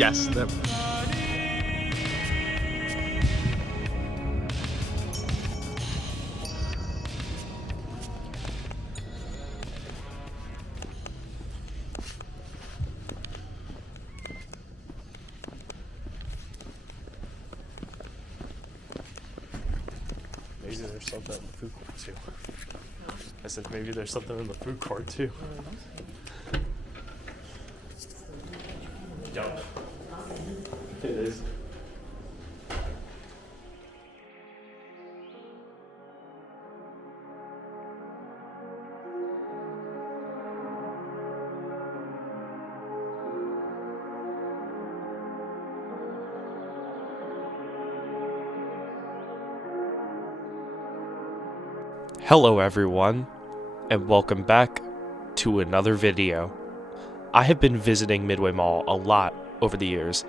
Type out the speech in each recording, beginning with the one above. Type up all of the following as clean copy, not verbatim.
Yes. Maybe there's something in the food court too. I said maybe there's something in the food court too. Yep. It is. Hello everyone, and welcome back to another video. I have been visiting Midway Mall a lot over the years.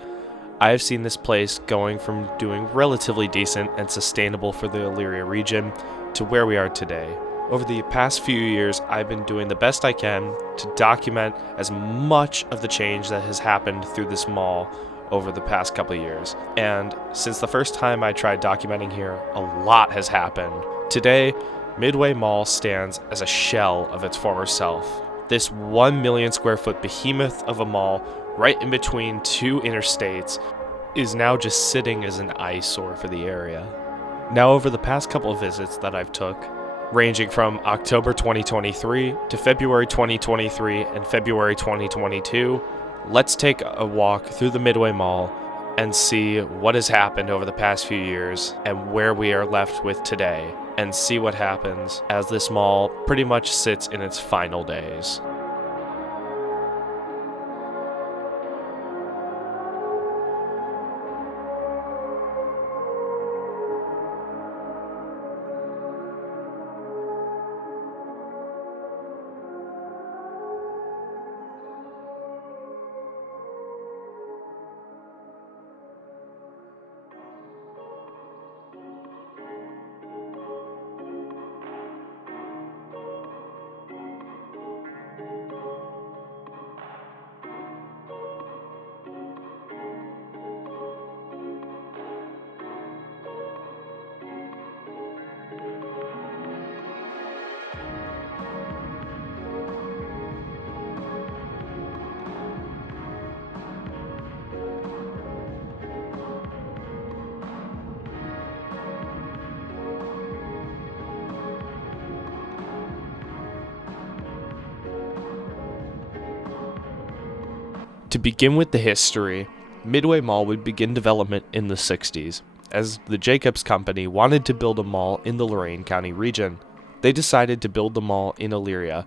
I have seen this place going from doing relatively decent and sustainable for the Elyria region to where we are today. Over the past few years, I've been doing the best I can to document as much of the change that has happened through this mall over the past couple of years. And since the first time I tried documenting here, a lot has happened. Today, Midway Mall stands as a shell of its former self. This 1 million square foot behemoth of a mall right in between two interstates is now just sitting as an eyesore for the area. Now over the past couple of visits that I've took, ranging from October 2023 to February 2023 and February 2022, let's take a walk through the Midway Mall and see what has happened over the past few years and where we are left with today, and see what happens as this mall pretty much sits in its final days. To begin with the history, Midway Mall would begin development in the 60s, as the Jacobs Company wanted to build a mall in the Lorain County region. They decided to build the mall in Elyria,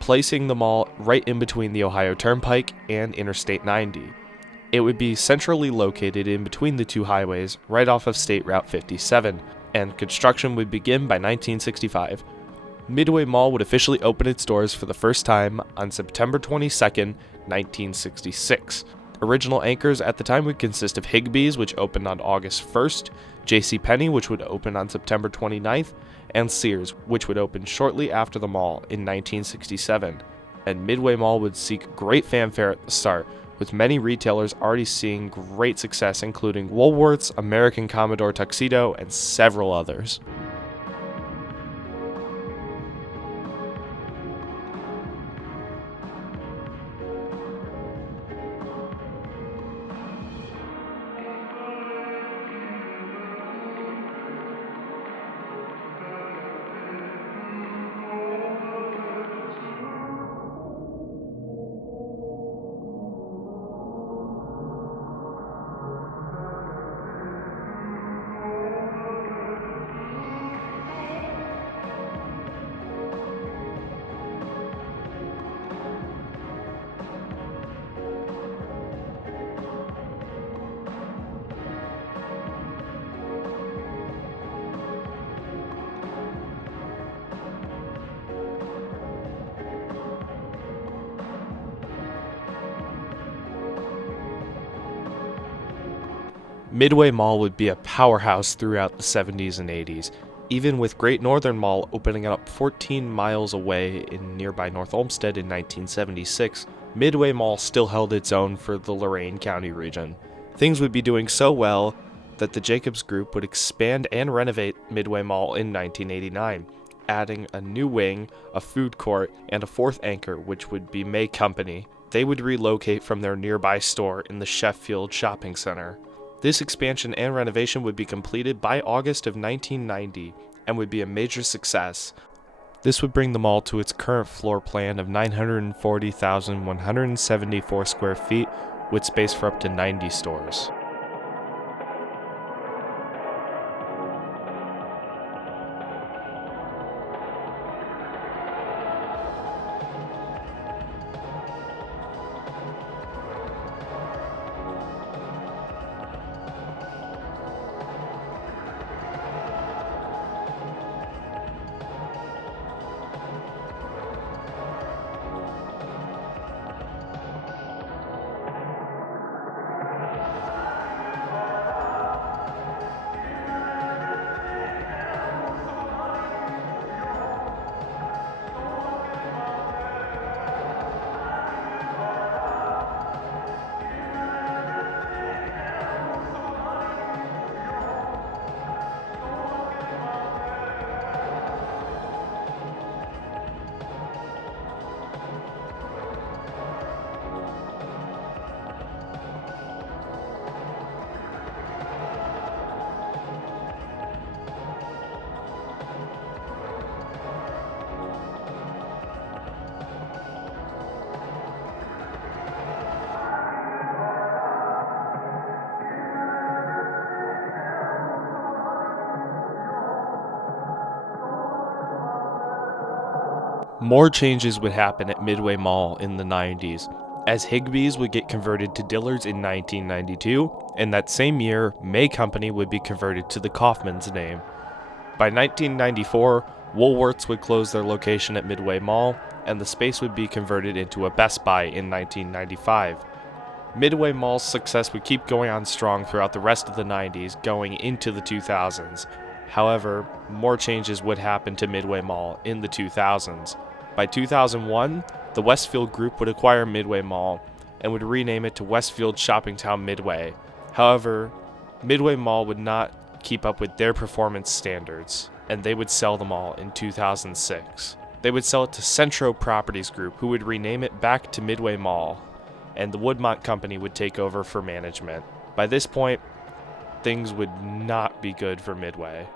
placing the mall right in between the Ohio Turnpike and Interstate 90. It would be centrally located in between the two highways, right off of State Route 57, and construction would begin by 1965. Midway Mall would officially open its doors for the first time on September 22nd, 1966. Original anchors at the time would consist of Higbee's, which opened on August 1st, JCPenney, which would open on September 29th, and Sears, which would open shortly after the mall in 1967. And Midway Mall would seek great fanfare at the start, with many retailers already seeing great success, including Woolworths, American Commodore Tuxedo, and several others. Midway Mall would be a powerhouse throughout the 70s and 80s, even with Great Northern Mall opening up 14 miles away in nearby North Olmsted in 1976. Midway Mall still held its own for the Lorain County region. Things would be doing so well that the Jacobs Group would expand and renovate Midway Mall in 1989, adding a new wing, a food court, and a fourth anchor, which would be May Company. They would relocate from their nearby store in the Sheffield Shopping Center. This expansion and renovation would be completed by August of 1990 and would be a major success. This would bring the mall to its current floor plan of 940,174 square feet with space for up to 90 stores. More changes would happen at Midway Mall in the 90s, as Higbee's would get converted to Dillard's in 1992, and that same year, May Company would be converted to the Kauffmann's name. By 1994, Woolworths would close their location at Midway Mall, and the space would be converted into a Best Buy in 1995. Midway Mall's success would keep going on strong throughout the rest of the 90s, going into the 2000s. However, more changes would happen to Midway Mall in the 2000s. By 2001, the Westfield Group would acquire Midway Mall and would rename it to Westfield Shoppingtown Midway. However, Midway Mall would not keep up with their performance standards, and they would sell the mall in 2006. They would sell it to Centro Properties Group, who would rename it back to Midway Mall, and the Woodmont Company would take over for management. By this point, things would not be good for Midway.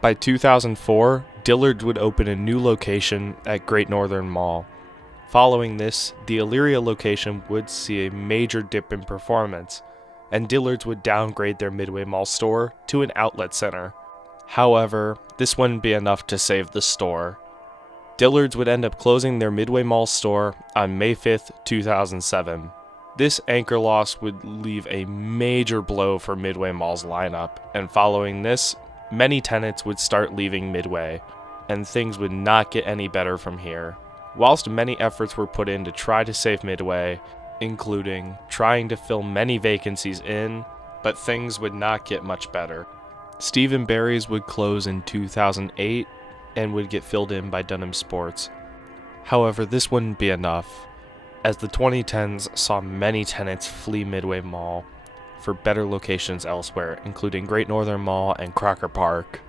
By 2004, Dillard would open a new location at Great Northern Mall. Following this, the Elyria location would see a major dip in performance, and Dillard's would downgrade their Midway Mall store to an outlet center. However, this wouldn't be enough to save the store. Dillard's would end up closing their Midway Mall store on May 5th, 2007. This anchor loss would leave a major blow for Midway Mall's lineup, and following this, many tenants would start leaving Midway, and things would not get any better from here. Whilst many efforts were put in to try to save Midway, including trying to fill many vacancies in, but things would not get much better. Steve & Barry's would close in 2008 and would get filled in by Dunham Sports. However, this wouldn't be enough, as the 2010s saw many tenants flee Midway Mall, for better locations elsewhere, including Great Northern Mall and Crocker Park.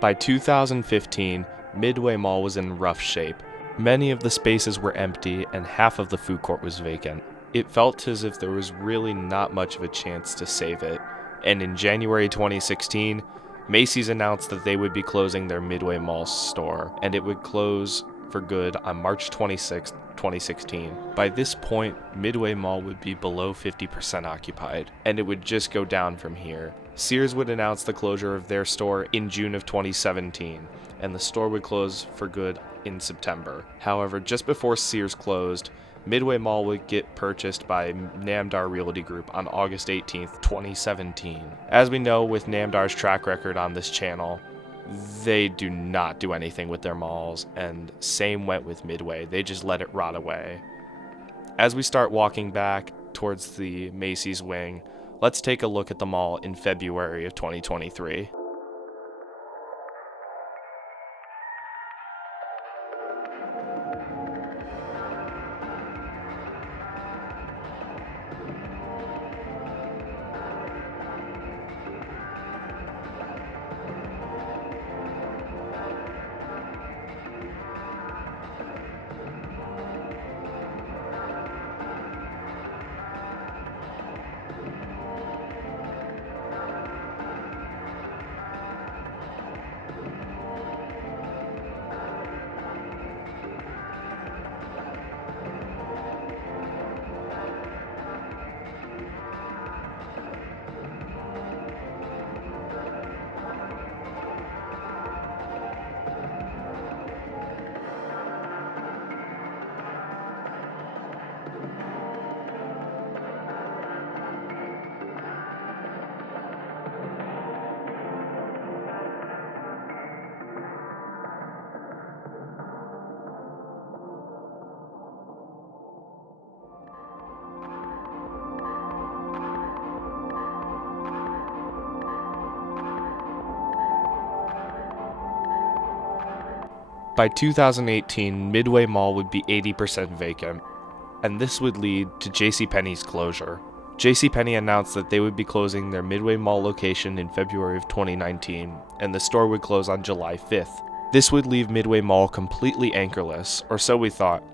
By 2015, Midway Mall was in rough shape. Many of the spaces were empty and half of the food court was vacant. It felt as if there was really not much of a chance to save it, and in January 2016, Macy's announced that they would be closing their Midway Mall store, and it would close for good on March 26, 2016. By this point, Midway Mall would be below 50% occupied, and it would just go down from here. Sears would announce the closure of their store in June of 2017, and the store would close for good in September. However, just before Sears closed, Midway Mall would get purchased by Namdar Reality Group on August 18th, 2017. As we know with Namdar's track record on this channel, they do not do anything with their malls, and same went with Midway. They just let it rot away. As we start walking back towards the Macy's wing, let's take a look at the mall in February of 2023. By 2018, Midway Mall would be 80% vacant, and this would lead to JCPenney's closure. JCPenney announced that they would be closing their Midway Mall location in February of 2019, and the store would close on July 5th. This would leave Midway Mall completely anchorless, or so we thought.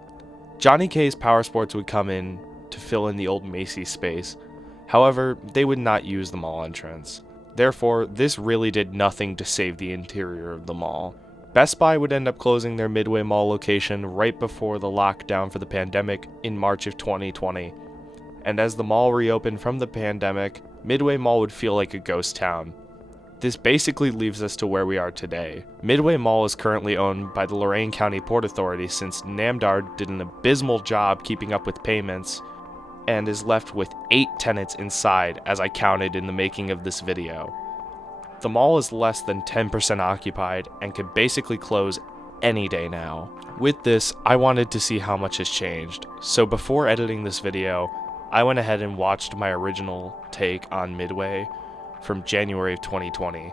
Johnny K's Power Sports would come in to fill in the old Macy's space. However, they would not use the mall entrance. Therefore, this really did nothing to save the interior of the mall. Best Buy would end up closing their Midway Mall location right before the lockdown for the pandemic in March of 2020. And as the mall reopened from the pandemic, Midway Mall would feel like a ghost town. This basically leaves us to where we are today. Midway Mall is currently owned by the Lorain County Port Authority since Namdar did an abysmal job keeping up with payments, and is left with 8 tenants inside as I counted in the making of this video. The mall is less than 10% occupied and could basically close any day now. With this, I wanted to see how much has changed, so before editing this video, I went ahead and watched my original take on Midway from January of 2020.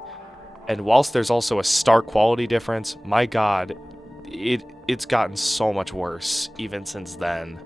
And whilst there's also a stark quality difference, my god, it's gotten so much worse even since then.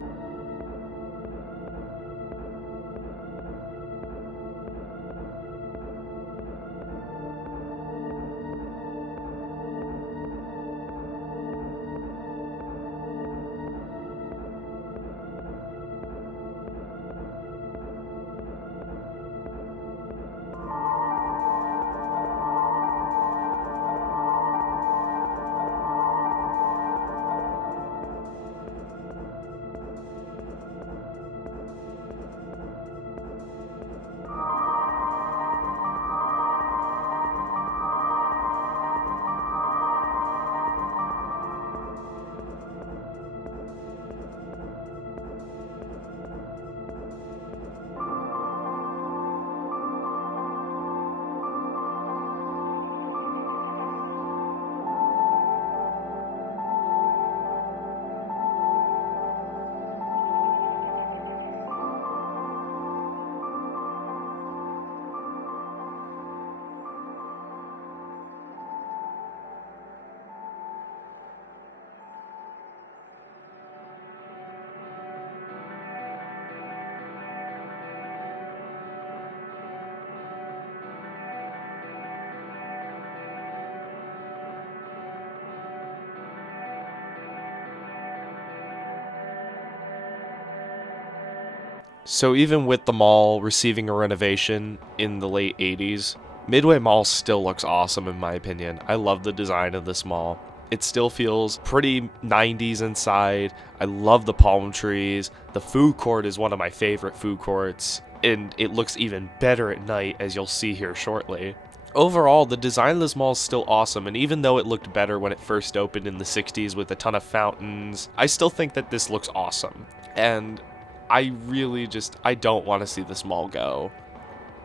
So even with the mall receiving a renovation in the late 80s, Midway Mall still looks awesome in my opinion. I love the design of this mall. It still feels pretty 90s inside. I love the palm trees. The food court is one of my favorite food courts, and it looks even better at night, as you'll see here shortly. Overall, the design of this mall is still awesome, and even though it looked better when it first opened in the 60s with a ton of fountains, I still think that this looks awesome. And I don't want to see this mall go.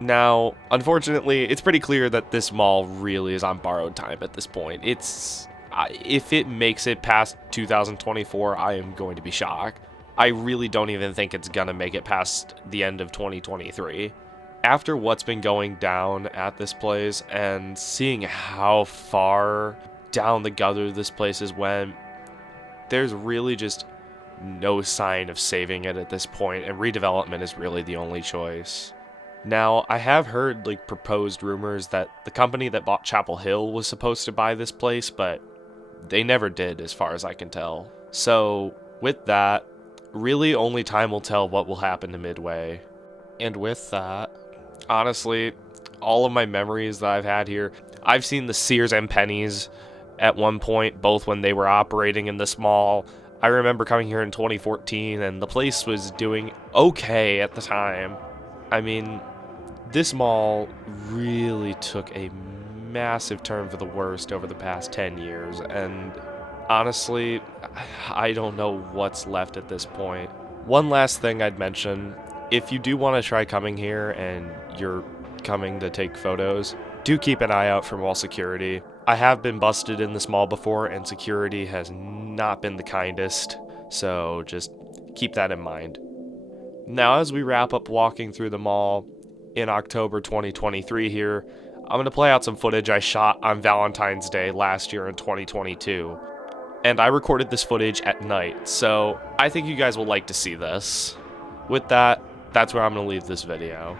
Now, unfortunately, it's pretty clear that this mall really is on borrowed time at this point. If it makes it past 2024, I am going to be shocked. I really don't even think it's gonna make it past the end of 2023. After what's been going down at this place and seeing how far down the gutter this place has went, there's really just no sign of saving it at this point, and redevelopment is really the only choice. Now, I have heard proposed rumors that the company that bought Chapel Hill was supposed to buy this place, but they never did as far as I can tell. So with that, really only time will tell what will happen to Midway. And with that, honestly, all of my memories that I've had here, I've seen the Sears and Pennies at one point, both when they were operating in this mall. I remember coming here in 2014 and the place was doing okay at the time. I mean, this mall really took a massive turn for the worst over the past 10 years, and honestly, I don't know what's left at this point. One last thing I'd mention, if you do want to try coming here and you're coming to take photos, do keep an eye out for mall security. I have been busted in this mall before, and security has not been the kindest, so just keep that in mind. Now, as we wrap up walking through the mall in October 2023 here, I'm going to play out some footage I shot on Valentine's Day last year in 2022. And I recorded this footage at night, so I think you guys will like to see this. With that, that's where I'm going to leave this video.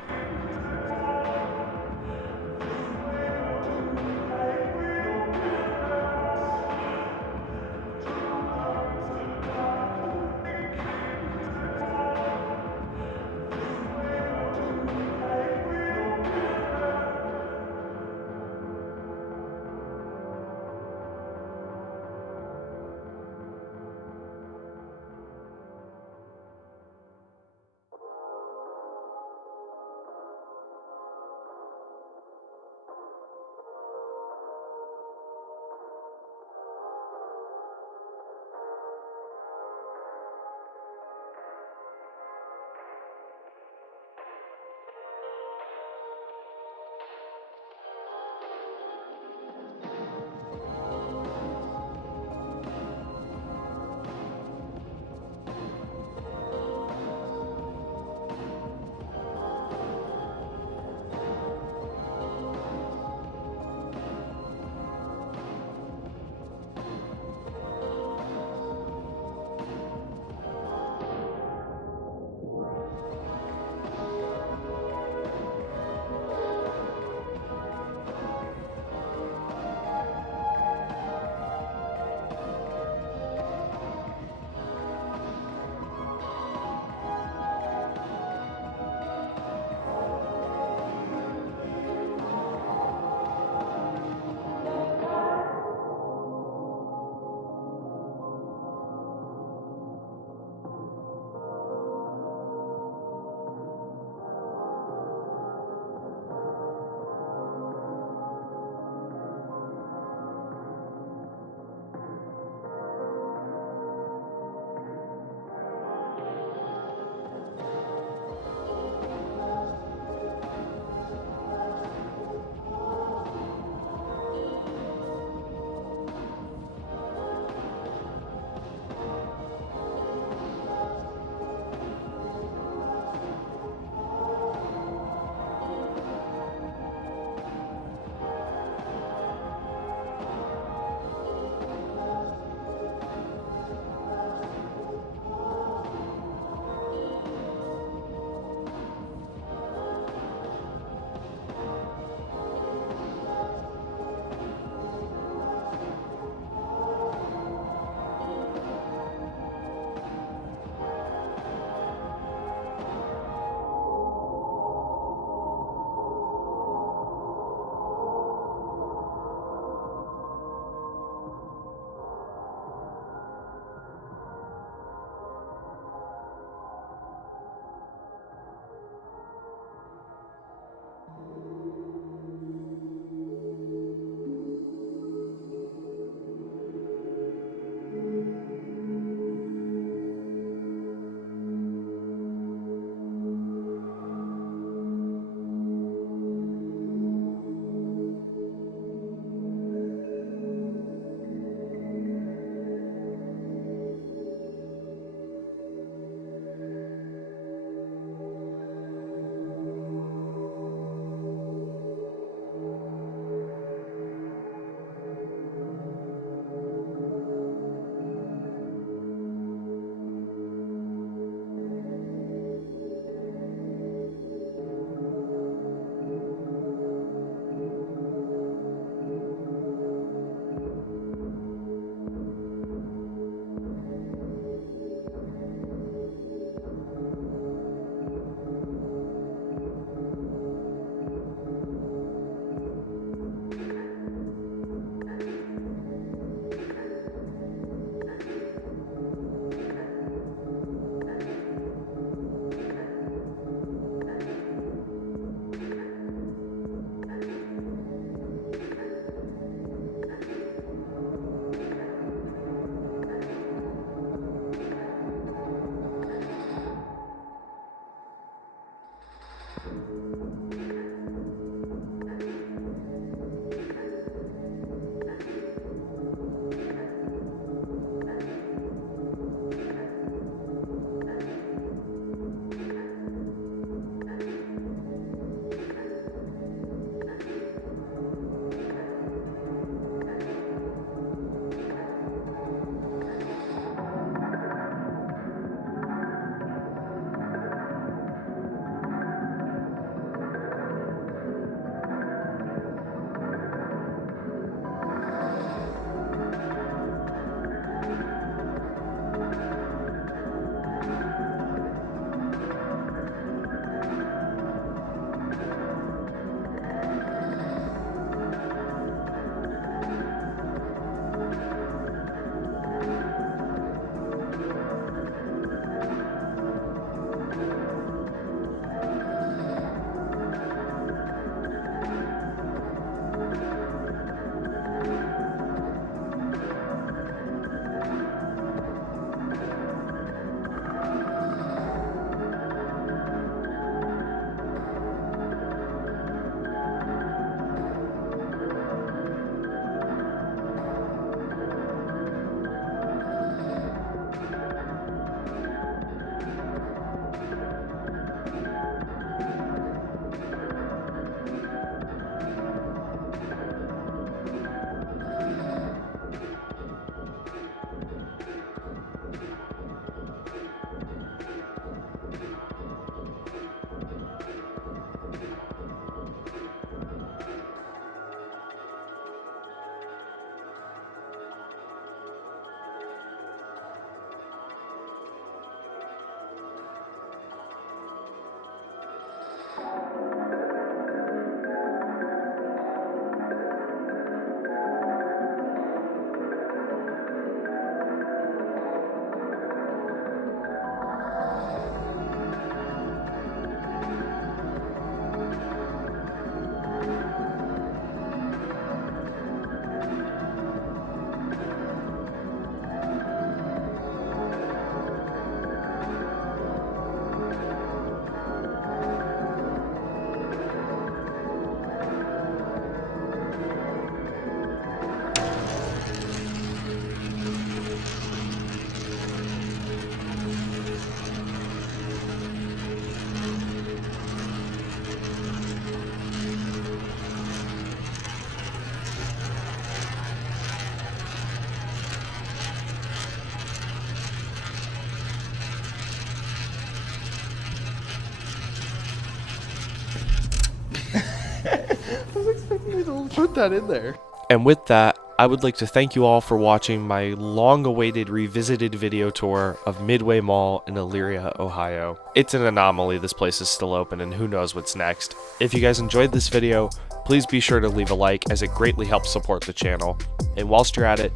put that in there. And with that, I would like to thank you all for watching my long-awaited revisited video tour of Midway Mall in Elyria, Ohio. It's an anomaly this place is still open and who knows what's next. If you guys enjoyed this video, please be sure to leave a like as it greatly helps support the channel. And whilst you're at it,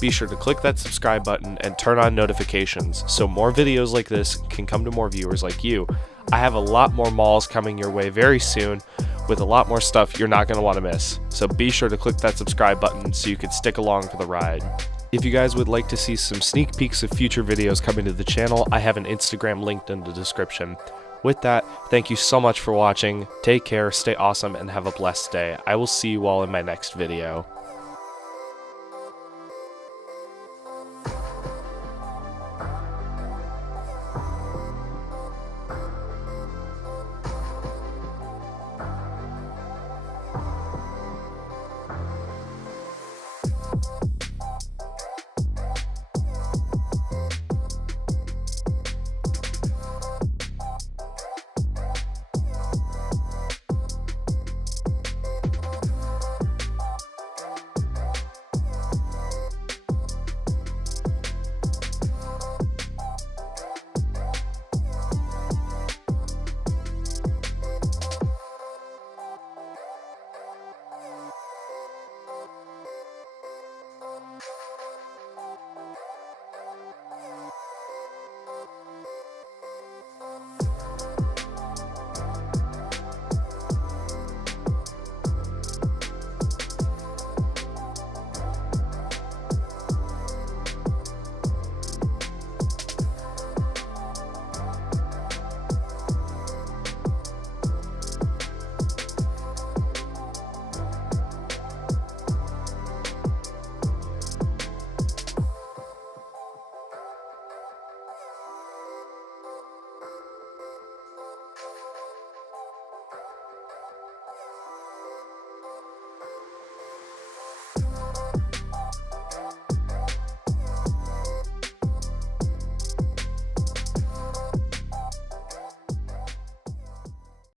be sure to click that subscribe button and turn on notifications so more videos like this can come to more viewers like you. I have a lot more malls coming your way very soon with a lot more stuff you're not going to want to miss. So be sure to click that subscribe button so you can stick along for the ride. If you guys would like to see some sneak peeks of future videos coming to the channel, I have an Instagram linked in the description. With that, thank you so much for watching. Take care, stay awesome, and have a blessed day. I will see you all in my next video.